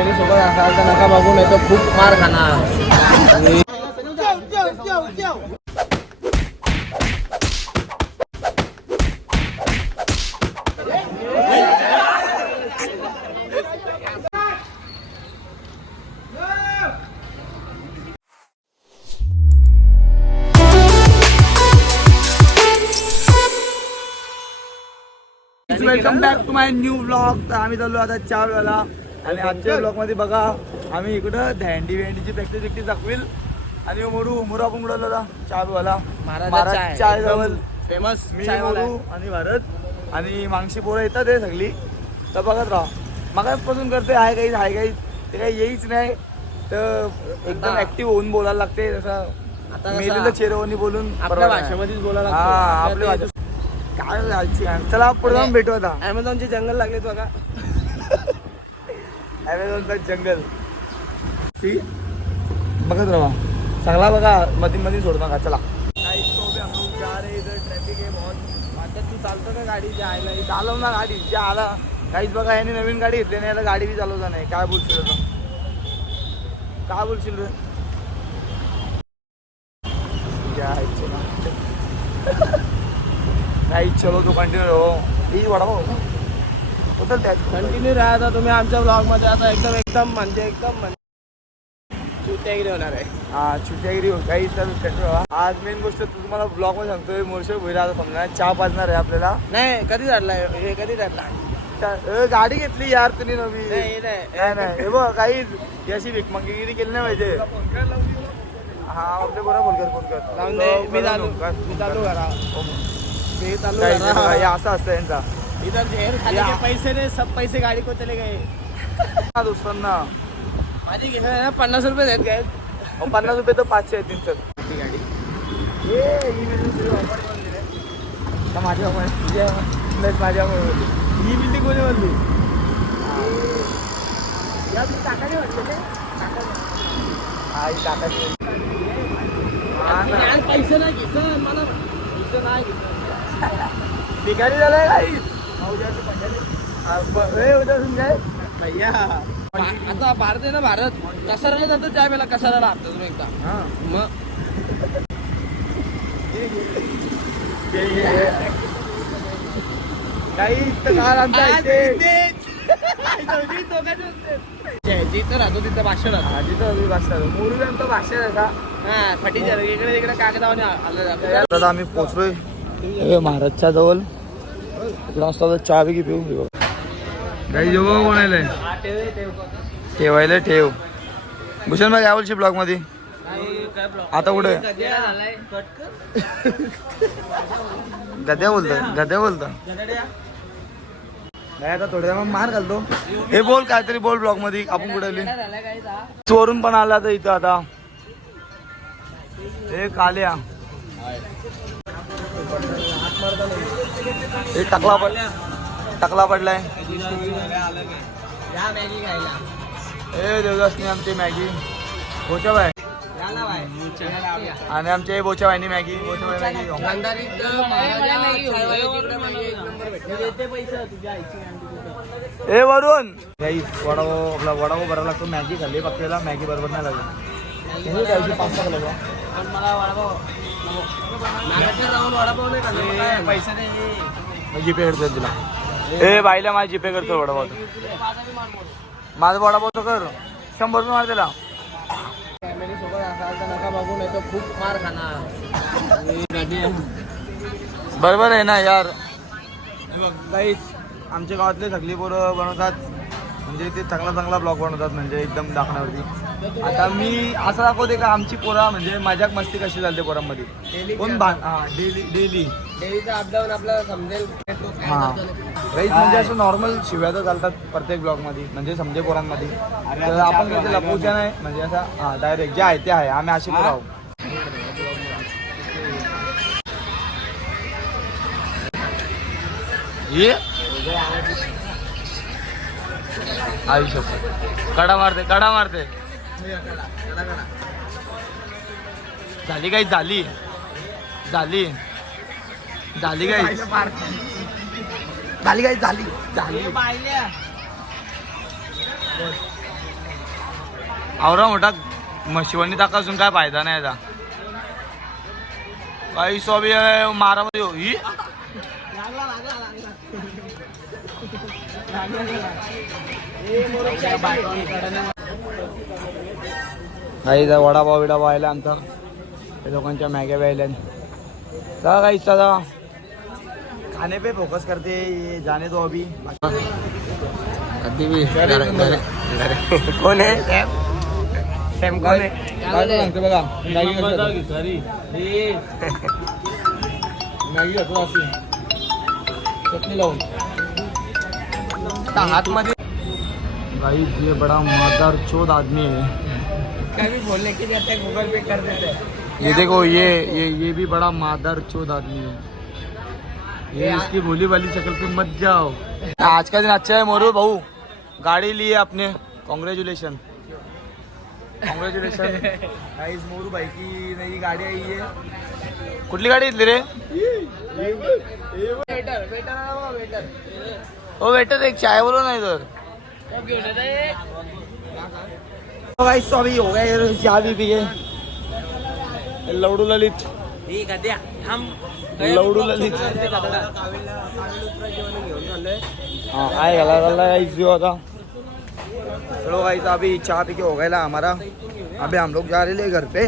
Family सोबत असाल तर नका बघू, नाही तर खूप मार खाणार. Welcome back to my new blog. तर आम्ही चाललो आता चहा वेळेला आणि आजच्या ब्लॉग मध्ये बघा आम्ही इकडं भेंडीची प्रॅक्टिस दाखवेल आणि मोरू आपण उडवला चहा वेळेला महाराज चाय जवळ फेमस मी मोरू आणि भारत आणि मागशी पोरं येतात हे सगळी. तर बघत राहा मगाचपासून करते आहे काही ते काही येईच नाही तर एकदम ऍक्टिव्ह होऊन बोलायला लागते. जसं मेलेलं चेहऱ्यावरनी बोलून आपल्या भाषेमध्येच बोलायला आपल्या भाषेत काय जायची. चला पुढे जाऊन भेटू आता. अमेझॉनचे जंगल लागलेत बघा. अमेझॉनचा जंगल बघत राहा सगळा बघा मध्ये सोड नका. चला ट्रॅफिक आहे बहुत. आता तू चालतो का गाडी जे आयला चालव ना गाडी जे आला काहीच बघा याने नवीन गाडी घेतली नाही याला गाडी बी चालवता नाही. काय बोलशील काय बोलशील रे नाही चलो तू कंटिन्यू हो वडापाव होतं त्यात कंटिन्यू राहता तुम्ही आमच्या ब्लॉग मध्ये. आता एकदम म्हणजे चुत्यागिरी होणार आहे. हा चुट्यागिरी काही तर आज मेन गोष्ट तुम्हाला ब्लॉग मध्ये सांगतोय. मोर्शे भैरा आता समजा चहा पाजणार आहे आपल्याला. नाही कधी काढलाय हे कधी काढला गाडी घेतली यार तुम्ही नवी. नाही हे बघ काही अशी भिकमंगीगिरी केली नाही पाहिजे. हा आपले बरोबर फोन कर मी चालू करा असं असतं यांचा इधर जेल खाने के पैसे ने सब पैसे गाड़ी को चले गए. दुसऱ्यांना माझी घेतलं ना 50 रुपये देत काय 50 रुपये तर 500 आहेत तीन ती गाडी. माझ्या ही बिल्डिंग कोणी बनली पैसे नाही घेतलं मला पैसे नाही घेतलं भिकारी झालाय काही भैया. आता भारत आहे ना भारत कसाराला जातो चाय प्यायला कसाराला लागतो तुम्ही एकदा मग जिथं राहतो तिथं भाषण जिथं भाषण हा फटीच्या इकडे तिकडे कागदावाने आलं. आम्ही पोचलोय महाराजच्या जवळ इकडं असला तर चहा बी पिऊ काही जेव्हा कोणाला ठेवायला ठेव. भूषण भाई यावलची ब्लॉग मध्ये आता कुठे गद्या बोलता नाही आता थोड्या मग मार घालतो. हे बोल काहीतरी बोल ब्लॉग मध्ये आपण कुठे चोरून पण आला तर इथं आता हे काल्या हे टकला पडलाय. ए देवदासनी आमची मॅगी बोचा बाय आणि आमचे बोचा बाईनी मॅगी ए वरून वडापाव आपला वडापाव बरोबर लागतो. मॅगी खाल्ली आपल्याला मॅगी बरोबर नाही लागली. 5 लागला मला पैसे जीपे करतो तुला. ए बाईला माझी जीपे करतो वडापाव. माझा वडापाव तर कर 100 रुपये मार त्याला. फॅमिली सोबत असाल तर नका बघू, नाही तर खूप मार खाणार. बरोबर आहे ना यार. काहीच आमच्या गावातले सगळी पोरं बनवतात म्हणजे ते चांगला ब्लॉग बनवतात म्हणजे एकदम दाखवण्यावरती. आता मी असं दाखवते का आमची पोरा म्हणजे मजाक मस्ती कशी चालते पोरांमध्ये कोण डेलीचा अपडाऊन आपल्याला समजेल. हा काहीच म्हणजे असं नॉर्मल शिव्या तर चालतात प्रत्येक ब्लॉग मध्ये म्हणजे समजे पोरांमध्ये. तर आपण काही लपवूच्या नाही म्हणजे असं हा डायरेक्ट जे आहे ते आहे. आम्ही अशी पोरं आहोत. ये आयुष्य कडा मारते झाली काही झाली आवरा मोठा शिवणी टाका असून काय फायदा नाही याचा. काही स्वाबी मारा ही काही वडापाव बिडापाव आयला आमचा लोकांच्या मॅग्या व्हायला काही सदा खाने पे फोकस करते ये जाने दो अभी. कोण आहे सॅम कोण आहे सांगते बघा मॅगी घेतो अशी चटणी लावून हाथ मध्ये. भाई ये बड़ा मादर चोद आदमी है. क्या भी बोलने के लिए गूगल पे कर देते हैं. ये देखो ये भी बड़ा मादर चोद आदमी है. ये इसकी भोली वाली शक्ल पे मत जाओ. आज का दिन अच्छा है मोरू भाऊ. गाड़ी ली है आपने. Congratulation congratulation. गाइस मोरू भाई की नई गाड़ी आई है. कुठली गाडी घेतली रे. ओ वेटर एक चाय बोलो ना इधर. गाइस तो अभी हो गए चाय भी पिए. लवडू ललित लवडू ललित हाँ आए गला गाइस जो होता. चलो गाइस अभी चाय पी के हो गया हमारा. अभी हम लोग जा रहे घर पे.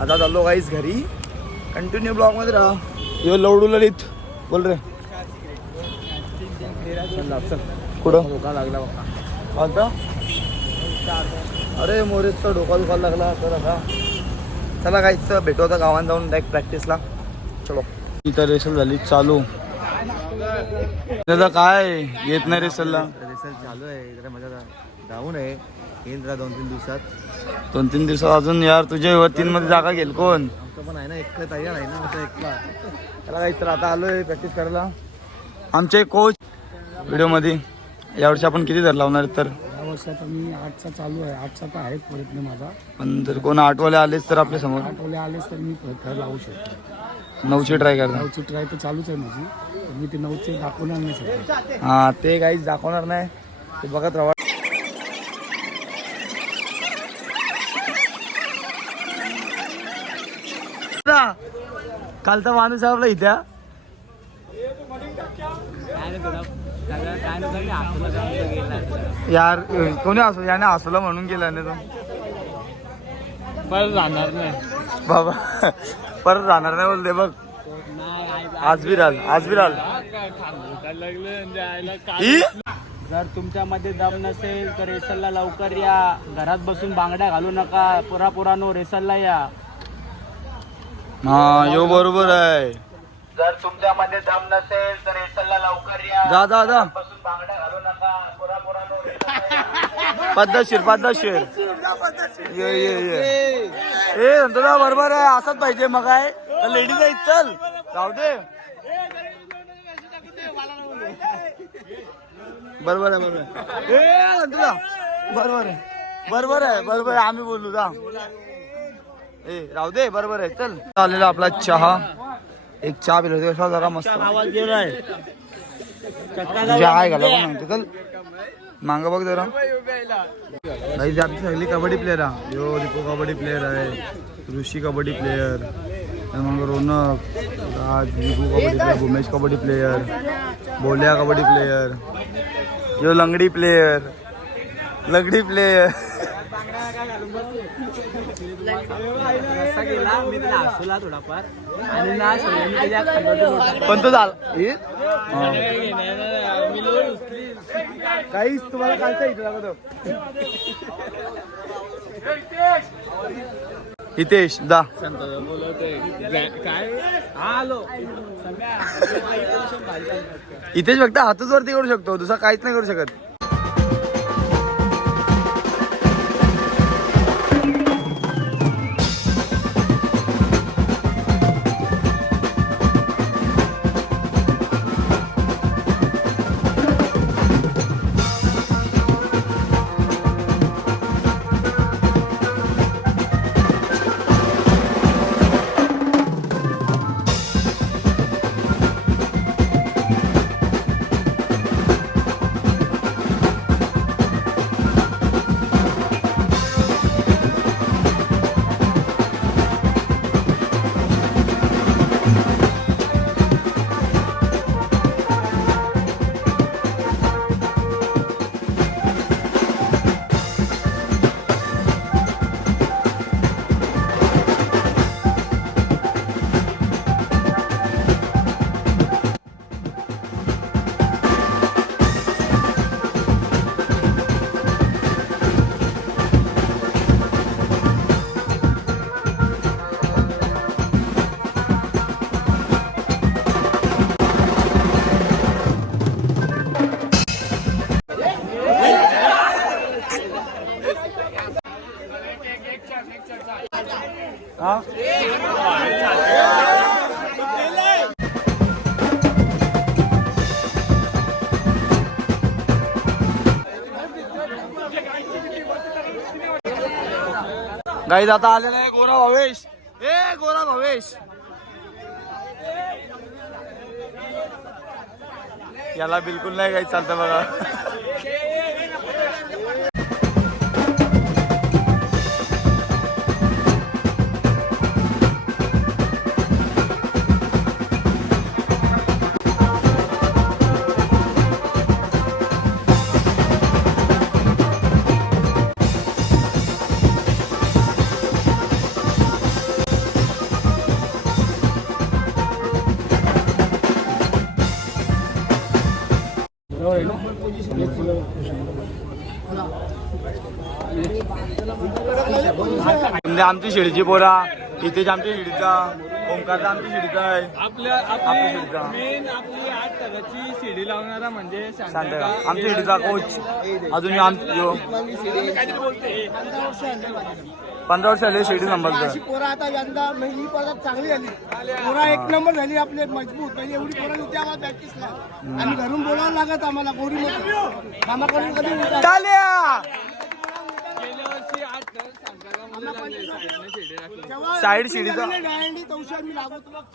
आता चाललो गाइस घरी. कंटिन्यू ब्लॉग मध्ये राहा. यो लवडू ललित बोल रे. कुठं डोका लागला बघा. कोणता अरे मोरेचा डोका दुखायला लागला तर आता चला गाइस भेटू आता गावात जाऊन डायरेक्ट प्रॅक्टिसला. चलो इथं रेसल झाली चालू. त्याचा काय येत नाही रेसलला. रेसल चालू आहे जरा मजा जाऊन आहे. येईल जरा 2-3 दिवसात. 2-3 दिवसात अजून यार तुझ्या 3 मध्ये जागा घेईल कोण. आमचं पण आहे ना एक तयार आहे ना आमचा एकला. चला गाइस तर आता आलोय प्रॅक्टिस करायला. आमचे कोच व्हिडिओ मध्ये यावर्षी आपण किती धर लावणार तर या वर्षात मी 8चा चालू आहे. 8चा तर आहे प्रयत्न माझा. पण जर कोण 8वाले आलेच तर आपल्या समोर 8वाले आलेच तर मी थर लावू शकतो. 9ची ट्राय करणार. 9ची ट्राय तर चालूच आहे माझी. पण मी ते 9चे दाखवणार नाही शकतो. हा ते काहीच दाखवणार नाही. ते बघत राहा. कालचा माणूस आपला इथे यार कोणी असो याने हसवलं म्हणून गेला ना तो. परत जाणार नाही बाबा परत जाणार नाही बोलते बघ. आज बी राल जर तुमच्यामध्ये दम नसेल तर रेसलला लवकर या. घरात बसून बांगड्या घालू नका. पुरानो रेसलला या. हा यो बरोबर आहे. जर तुमच्यामध्ये दम नसेल तर रेसलला लवकर या. जा बसून बांगड्या घालू नका. पुरानो पद्धतशीर ये नंतर बरोबर आहे. असंच पाहिजे मग आहे लेडीज आहे. चल जाऊ दे. बरोबर आहे बरोबर आहे आम्ही बोलू जा. राहू दे बरोबर आहे. चल आलेला आपला चहा. एक चहा पिलो कसा जरा मस्त आवाज गेलाय. आहे घाला पण म्हणते. चल मांग बघ जरा. नाही आपली सगळी कबड्डी प्लेयर आहे. यो रिपो कबड्डी प्लेयर आहे. ऋषी कबड्डी प्लेयर. मग रोनक राज रिपू कबड्डी प्लेयर. भूमेश कबड्डी प्लेयर. बोल्या कबड्डी प्लेयर. यो लंगडी प्लेयर. थोडाफार आणि ना पण तो झाला काहीच तुम्हाला कालचा इथे लागतो. हितेश दा हितेश फक्त हातच वरती करू शकतो. दुसरा काहीच नाही करू शकत. हा गाईज आता आलेला आहे गोरा भावेश. गोरा भावेश याला बिलकुल नाही काही चालतं बघा. आमची शिडीची पोरा इथेच आमच्या शिडीचा ओंकारचा आमची शिडीचा आहे. आपल्या मेन आपली 8 टक्क्याची शिडी लावणारा म्हणजे शांतका आमच्या शिडीचा कोच. अजून 15 वर्ष आले शिडी नंबर. पोरा आता यंदा ही पोरा चांगली झाली. पोरा 1 नंबर झाली आपले मजबूत. म्हणजे एवढी पोरा होती आम्हाला प्रॅक्टिसला. आणि घरून बोलावं लागत आम्हाला गोरी मध्ये कामाकडून कधी साईड शिडीचा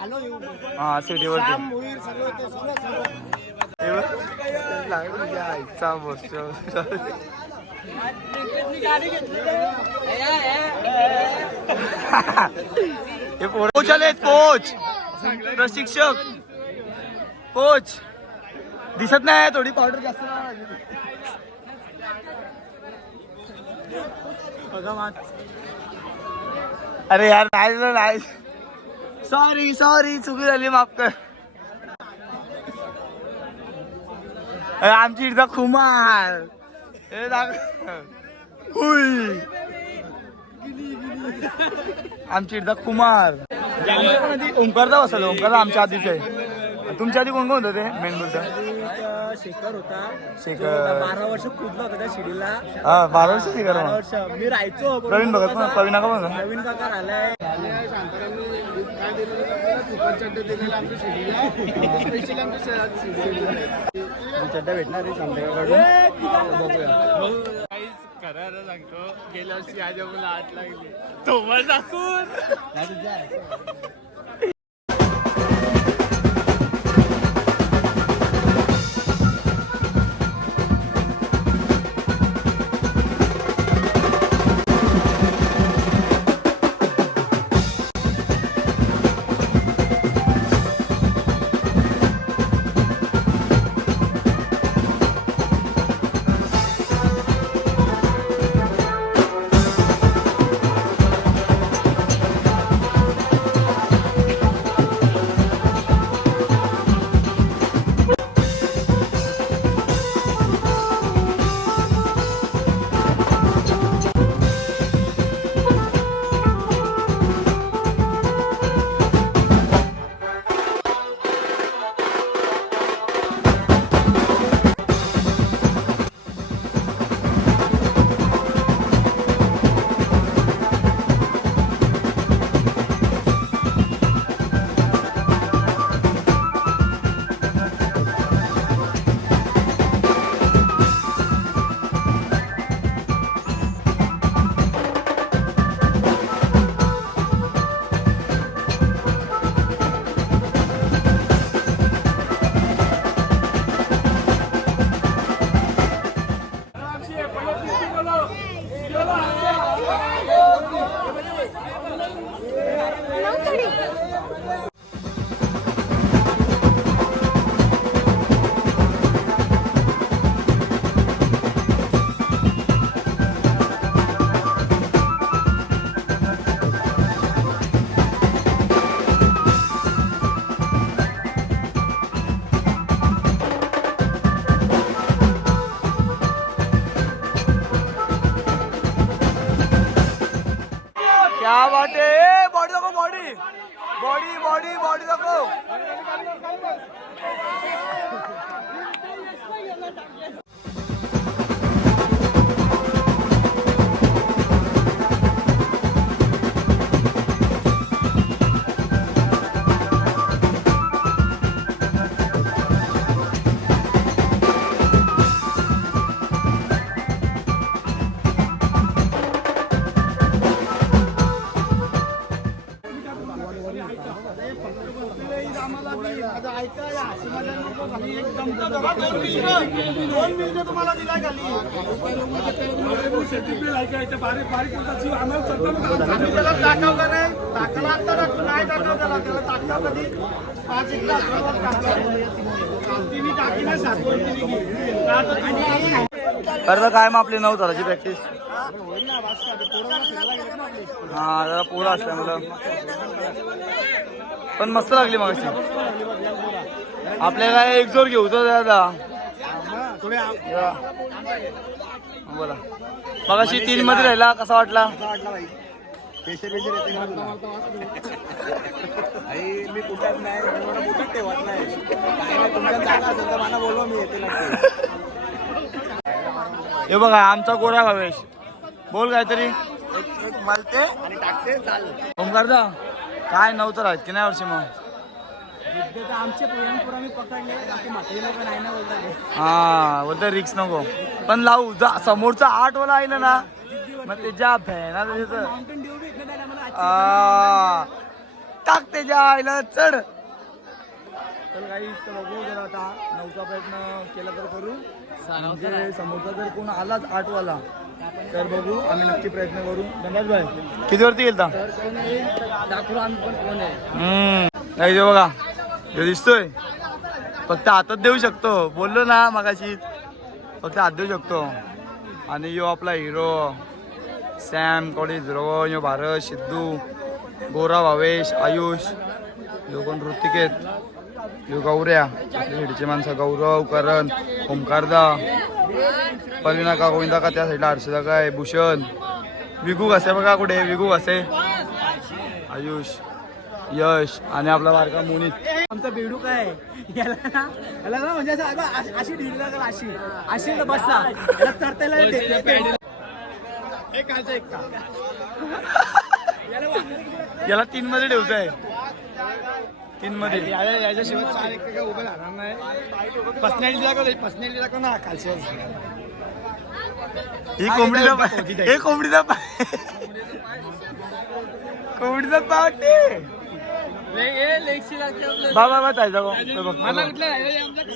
आलो येऊ हा शिडीवरती हे कोच आलेत. कोच प्रशिक्षक कोच दिसत नाही. थोडी पावडर जास्त अरे यार नाही. सॉरी चुकी झाली माफ कर. अरे आमची इथं खुमार हे आमची इथं कुमार ओंकारचा बसलो. ओंकारचा आमच्या आधीच आहे. तुमच्या आधी कोण कोण होतं ते मेन बोलतं? शेखर होता. शेखर 12 वर्ष कुदला होता त्या शिडीला. हा 12 वर्ष शेखर. 12 वर्ष मी राहायचो. प्रवीण बघत ना प्रवीण का बघा. नवीन काका आलाय. चड्डा भेटणार आहे संध्याकाळकडून बघूया. करायला सांगतो गेल्या वर्षी आजोबाला मुला 8 लागली तो मला दाखवून. क्या बात है. बॉडी दाखव. बॉडी दाखव. 2 मिनिटं तुम्हाला दिला खाली आम्ही त्याला टाकाव का नाही टाकला आता नाही टाकाव त्याला टाकाव कधी 5 1 तिने टाकी ना 7 तर काय मग आपली 9 तासाची प्रॅक्टिस हा जरा पोरं असल्यामुळं पण मस्त लागली मग आपल्याला एक जोर घेऊ तो दादा बोला मग अशी 3 मध्ये राहिला कसा वाटला मी कुठत नाही मला कुठं ठेवत नाही तुमच्या जागा असेल तर मला बोलवा मी येते हे बघा आमचा गोरा भावेश बोल काहीतरी मलते आणि टाकते चाल ओमकारदा काय 9 तर आहेत की नाही वर्षी मग आमचे पुराणी पकडले बाकी म्हातारी लोक नाही ना बोलतात हा बोलतो रिक्स नको पण लावू समोरचा 8 वाला आहे ना मग त्याच्या भॅना माउंटेन ड्यू भेटलं त्याला मला टाक त्याच्या आईला चढ तर काही बघू जर आता 9चा प्रयत्न केला तर करू म्हणजे समोरचा जर कोण आलाच 8 वाला तर बघू आम्ही नक्की प्रयत्न करू धन्यवाद भाई किती वरती गेलता दाखवू आम्ही पण कोण आहे नाही ते बघा जो दिसतोय फक्त हातात देऊ शकतो बोललो ना मगाशी फक्त हात देऊ शकतो आणि यो आपला हिरो सॅम कॉलेज ध्रुव यो भारत सिद्धू गोरा भावेश आयुष यो कोण ऋतिकेत यो गौऱ्या शिडीचे माणसं गौरव करण ओमकारदा पलिना का गोविंदा का त्या साईडला हर्षदा काय भूषण विगू कसे बघा कुठे विगू कसे आयुष यश आणि आपला बारका मोनित आमचा बेडू काय याला ना म्हणजे असं अशी ढील लागल अशी बसता याला चढतायला एक का याला 3 मध्ये ठेवतोय 3 मध्ये याच्याशिवाय 4 एक काय उभं राहणार नाही पर्सनॅलिटी दाखव ना खालच्या ही कोंबडीचा पाय हे कोंबडीचा पाय कोंबडीचा पाय बाबा बा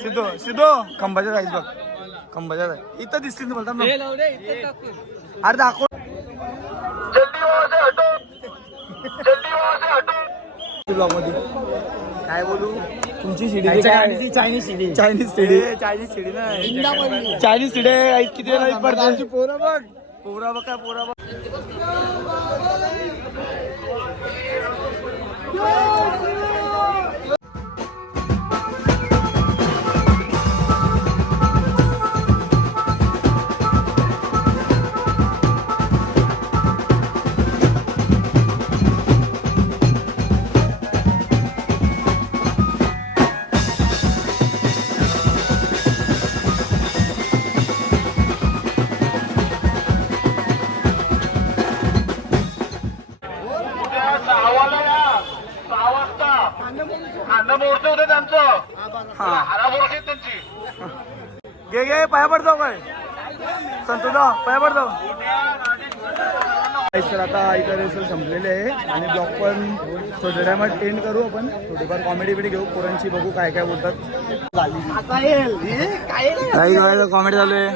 सिद्धो सिद्धो खंबाच्या जायच बघ खंबाच्या जाय इथं दिसतील बोलता अरे दाखव ब्लॉग मध्ये काय बोलू तुमची शिडी चायनीज शिडी चायनीज शिडी चायनीज शिडी नाही चायनीज शिडी किती वेळा पडते पोरं बघ पोरा बघ काय पोरा बघ घे घे पाया पडतो काय संतोषा पाया पडतो तर आता इथं रेसल संपलेले आहे आणि ब्लॉग पण थोड्या टायमात एंड करू आपण थोडीफार कॉमेडी बिडी घेऊ पोरांची बघू काय काय बोलतात कॉमेडी चालू आहे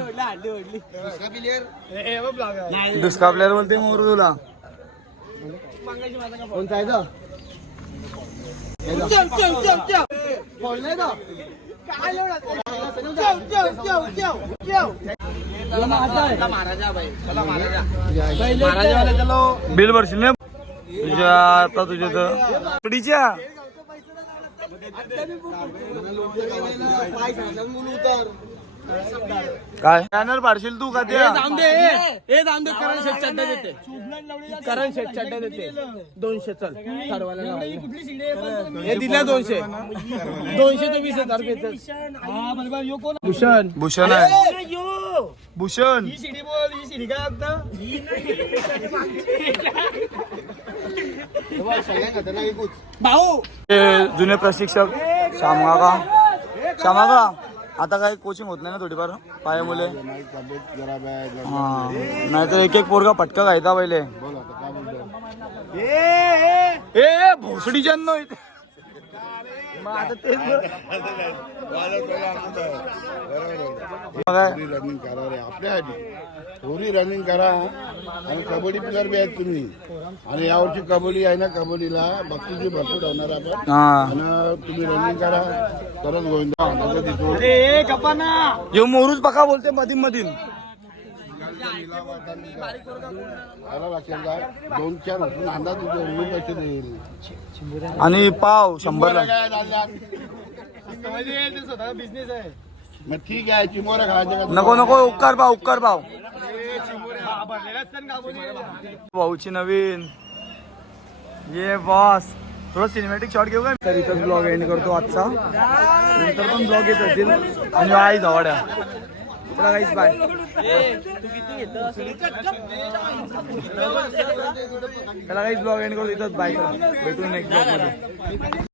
दुसका प्लेअर बोलते मोरू तुला कोणता आहे का बिल भरशील ना तुझ्या आता तुझ्या तर तुडीच्या काय बॅनर पाडशील तू का ते करण शेट चड्डा देते करण शेट चड्डा देते 200 चल ठरवायला हे दिल्या 200 220,000 घेतात भूषण भूषण आहे भूषण ही शिडी बोल ही शिडी काय भाऊ जुने प्रशिक्षक श्यामागा आता काही कोचिंग होत नाही ना थोडीफार पाया मुले हा नाहीतर एक एक पोरगा पटका घ्यायचा पहिले ए भोसडीच्या मग आता तेच रनिंग करा रे आपल्यासाठी थोडी रनिंग करा आणि कबड्डी प्लेअर बी आहेत तुम्ही आणि यावर्षी कबड्डी आहे ना कबड्डीला बक्षीस भरपूर होणार आपण आणि तुम्ही रनिंग करा तरच गोविंदा यो मोरूच बघा बोलते मधीन मधीन आला लक्षात काय 2-4 होऊन अंदाज पैसे देईल आणि पाव 100ला बिझनेस आहे मग ठीक आहे चिमोरा खायचं नको नको उपकार भाव भाऊची नवीन ये बॉस थोडं सिनेमॅटिक शॉट घेऊ का तर इथंच ब्लॉग एंड करतो आजचा नंतर पण ब्लॉग येत असतील आणि आई धावाड्या चला गाईस बाय चला गाईस ब्लॉग एंड करतो इथंच बाय भेटून नेक्स्ट ब्लॉग मध्ये